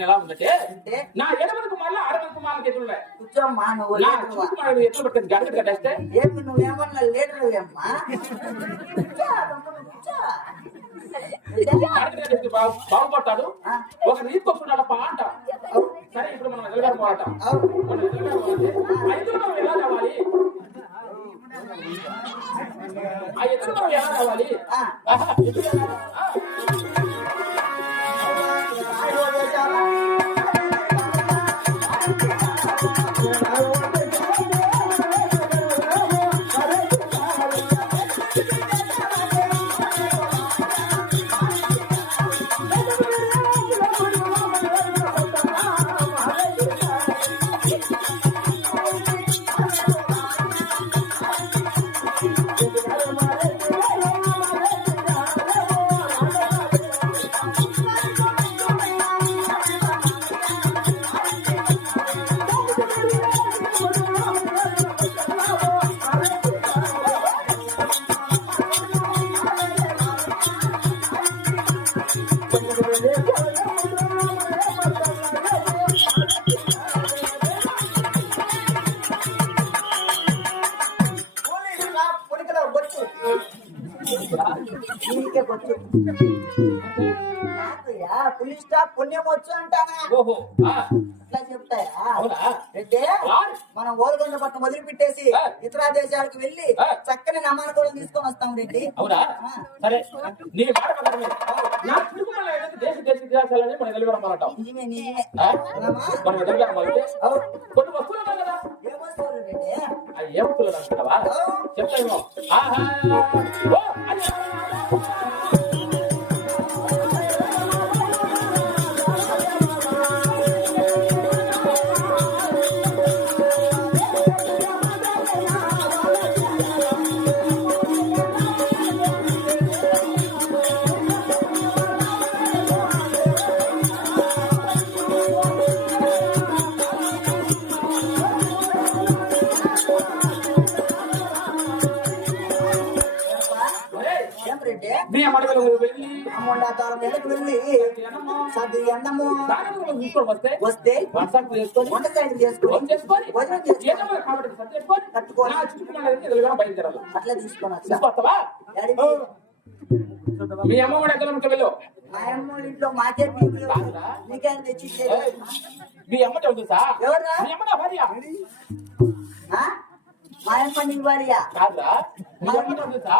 ఎలా ఉందంటే నా ఎడమల కుమార్లు ఆడమల కుమార్లకి ఎదురు కూర్చోమ్మా నువ్వు కుమారుడు ఎదురు పట్టుకొని గడగడ కట్టేస్తే ఏమి నువ్వేమన్నా లేటరు బాగు- బాగుపడతాడు. ఒక నీతి కొట్టుకున్నాడు అంట. సరే ఇప్పుడు మనం నిలబడి పోరాట. అవును. మనం ఎలా రావాలి ఆ ఎదురు ఎలా రావాలి ఎదురు ఎలా రా- పులిస్ స్టాప్ పుణ్యం వచ్చు అంటానా అట్లా చెప్తాయా అంటే. మనం ఓల్గొండ పట్టు మొదలుపెట్టేసి ఆ. ఇతర దేశాలకు వెళ్ళి. చక్కని నమానుకోవడం తీసుకొని వస్తాం రెడ్డి. అవునా. సరే. నీ దేశ దేశ విదేశాలని మనం నిలబడం అన్నమాట నిజమే నిజమే ఆ? అవునమ్మా? మనం నిలబడం అంటే అవును. కొన్ని వస్తువులు ఉన్నాయి కదా? ఏం వస్తువులు రెడ్డి? అవి ఏ వస్తువులు అంటావా? చెప్తాను ఆహా! వెళ్ళి వెళ్ళి వస్తే వంట సైడ్ చేసుకుని భోజనం చేసుకొని అట్లా మీ అమ్మ కూడా ఎక్కడ వెళ్ళు. మా అమ్మ ఇంట్లో మాకే. నీకేం తెచ్చి మీ అమ్మ ఎవర్రా? మీ అమ్మ నా భార్య? ఆ? మా అమ్మ నీ భార్య. కాదురా. మీ అమ్మ తెలుసా